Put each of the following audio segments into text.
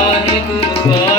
ਵਾਹਿਗੁਰੂ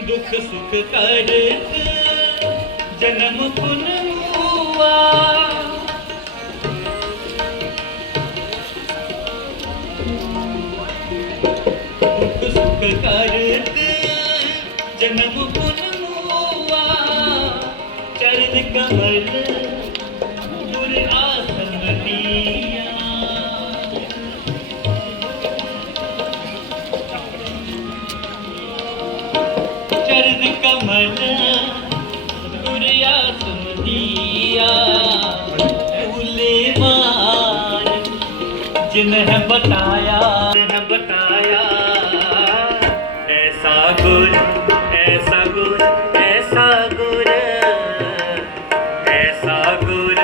ਦੁੱਖ ਸੁਖ ਕਰਤ ਜਨਮ ਪੁਨ ਹੁਆ ਦੁੱਖ ਸੁਖ ਕਰਤ ਜਨਮ ਪੁਨ ਹੁਆ ਚਰਨ ਕਮਲ ਜਿਨ ਹੈ ਬਤਾਇਆ ਹੈ ਬਤਾਇਆ ਐਸਾ ਗੁਰ ਐਸਾ ਗੁਰ ਐਸਾ ਗੁਰ। ਐਸਾ ਗੁਰ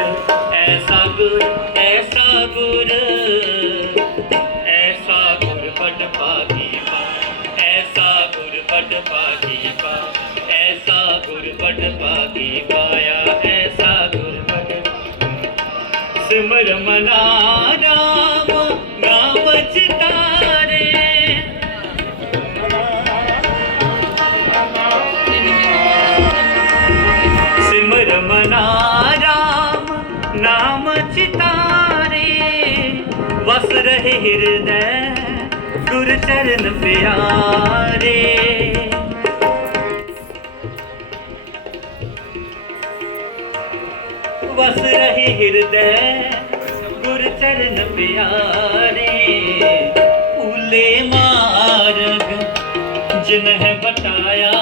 ਐਸਾ ਗੁਰ ਐਸਾ ਗੁਰ। ਐਸਾ ਗੁਰ ਬਟ ਭਾਗੀ ਪਾ, ਐਸਾ ਗੁਰ ਬਟ ਭਾਗੀ ਪਾ। ਐਸਾ ਗੁਰ ਬਟ ਭਾਗੀ ਪਾਇਆ, ਐਸਾ ਗੁਰ ਬਟ ਸਿਮਰ ਮਨਾ ਗੁਰ ਚਰਨ ਪਿਆਰੇ ਵਸ ਰਹੇ ਹਿਰਦੈ ਗੁਰ ਚਰਨ ਪਿਆਰੇ ਭੂਲੇ ਮਾਰਗ ਜਿਨ ਹੈ ਬਤਾਇਆ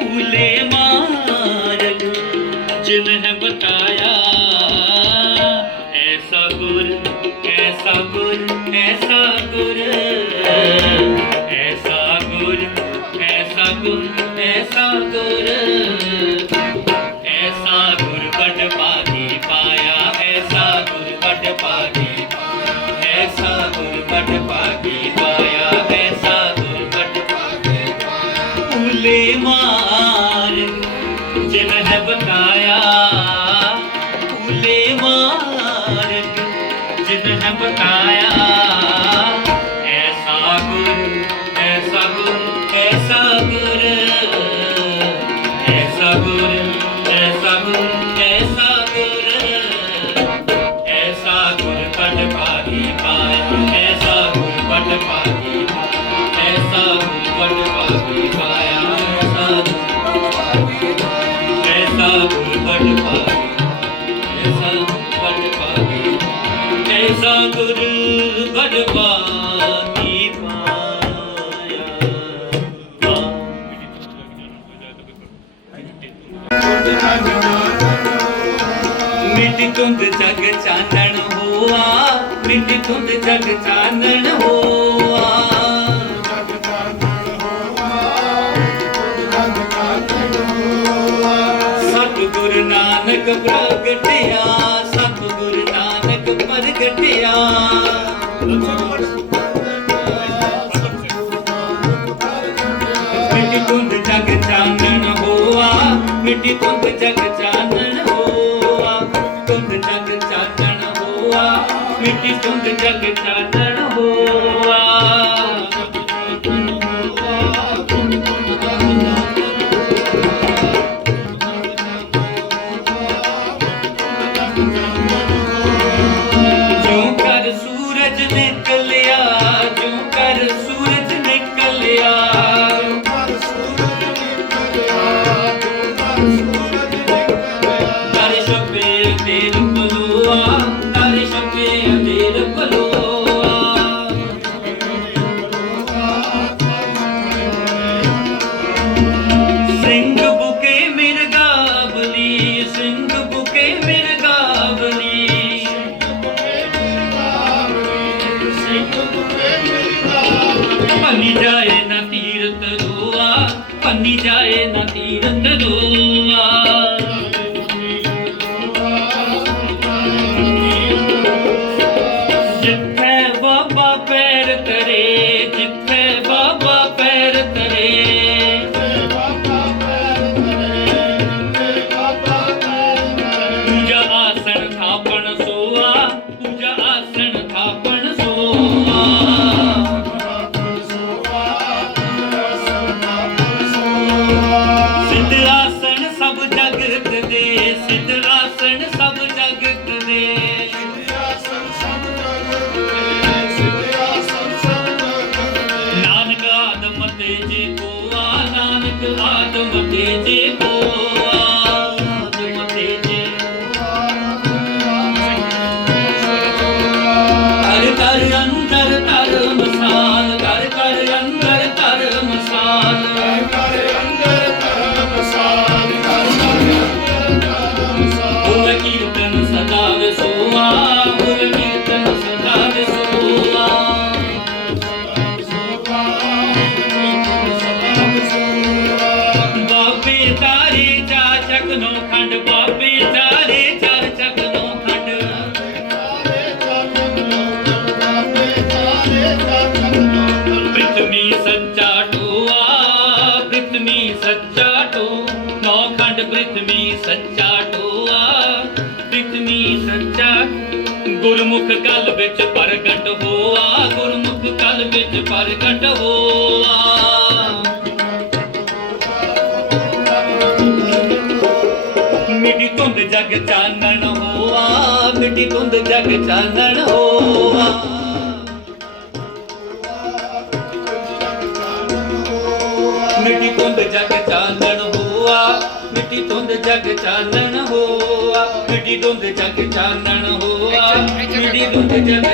ਭੂਲੇ ਮਾਰਗ Goodbye. ਮਿੱਟੀ ਧੁੰਦ ਜਗ ਚਾਨਣ ਹੋਆ ਮਿੱਟੀ ਧੁੰਦ ਜਗ ਚਾਨਣ ਹੋਆ। ਮਿੱਟੀ ਧੁੰਦ ਜਗ ਚਾਨਣ ਹੋਆ। নিজে ਸਤ ਜਗ ਚਾਨਣ ਹੋਵਾ ਮਿੱਟੀ ਤੁੰਦ ਜਗ ਚਾਨਣ ਹੋਆ। ਮਿੱਟੀ ਤੁੰਦ ਜਗ ਚਾਨਣ ਹੋਆ। ਮਿੱਟੀ ਤੁੰਦ ਜਗ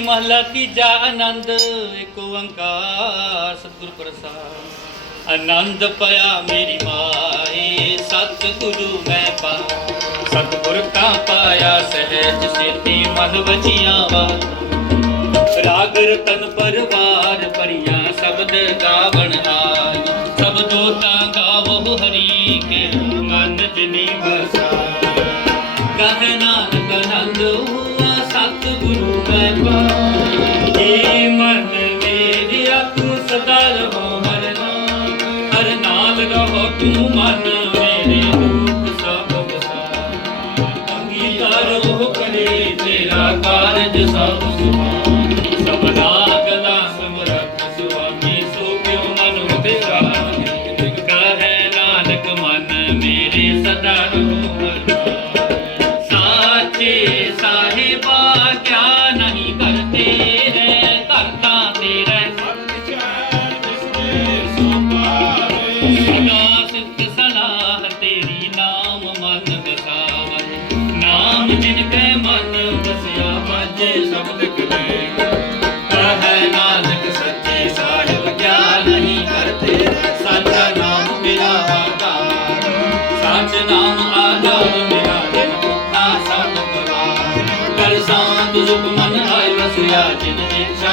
ਮਹਲਾ ਤੀਜਾ ਆਨੰਦ ਏਕ ਓੰਕਾਰ ਪ੍ਰਸਾਦ। ਆਨੰਦ ਪਿਆ ਮੇਰੀ ਮਾਏ, ਸਤਿਗੁਰੂ ਮੈਂ ਪਾ ਸਤਿਗੁਰ ਕਾ ਪਾਇਆ ਸਹਿਜ ਸੇਤੀ ਮਨ ਵਜੀਆਂ ਵਾ ਰਾਗ ਰਤਨ ਪਰਵਾਰ ਪਰਿਆ ਸ਼ਬਦ ਗਾਵਣ ਹਾਰ। ਸਭ ਦੋਤਾ ਗਾਵੋ ਹਰੀ ਕੇ ਮਨ ਜਿਨੀ ਵਸਾ ਕਹ ਨਾਨਕ ਆਨੰਦ ਹੁਆ, ਸਤਿਗੁਰੂ ਮੈਂ ਪਾ ਏ ਮਨ ਮੇਰਿਆ ਤੂੰ ਸਦਾ ਸਭ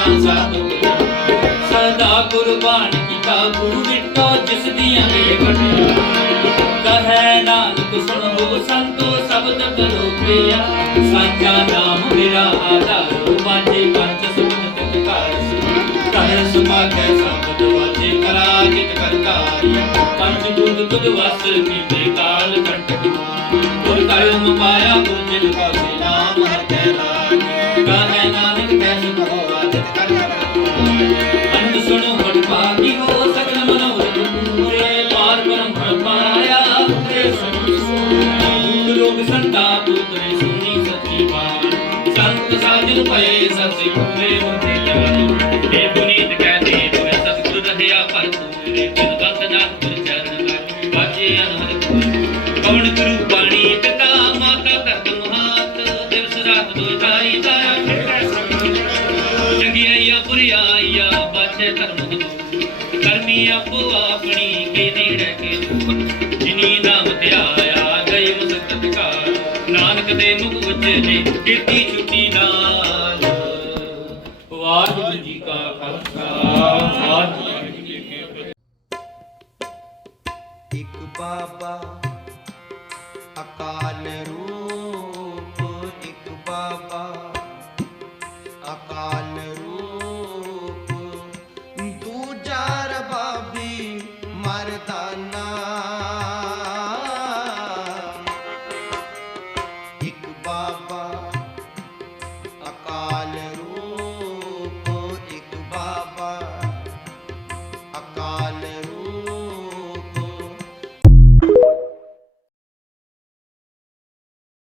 ਸਾਧੂ ਸਦਾ ਕੁਰਬਾਨ ਕੀਤਾ ਗੁਰੂ ਵਿਟੋ ਜਿਸ ਦੀਆਂ ਨੇ ਵਟਿਆ ਕਹੈ ਨਾਨਕ ਸੁਣੋ ਸੰਤੋ ਸ਼ਬਦ ਕਰੋ ਪਿਆ। ਸਾਚਾ ਨਾਮ ਮੇਰਾ ਆਧਾਰ ਬਾਜੇ ਪੰਜ ਸੁਮਨ ਤਤਕਾਰ ਸੀ ਕਹੈ ਸੁਮਾ ਕੈ ਸੰਤ ਵਾਜੇ ਕਰਾ ਜਿਤ ਕਰਕਾਰੀ ਪੰਜ ਗੁਰ ਤੁਧ ਵਸ ਕੀਤੇ ਕਾਲ ਕੰਟਕ ਗੁਰ ਕਰਮ ਪਾਇਆ ਗੁਰ ਜਿਨ ਪਾਸੇ ਨਾਮ ਹਰਿ ਲਾਗੇ। ਕਹੈ ਚਲੇ ਛੁੱਟੀ ਨਾਲ। ਵਾਹਿਗੁਰੂ ਜੀ ਕਾ ਖਾਲਸਾ, ਵਾਹਿਗੁਰੂ ਜੀ ਕੀ ਫਤਿਹ। ਇੱਕ ਬਾਬਾ ਅਕਾਲ ਰੂਪ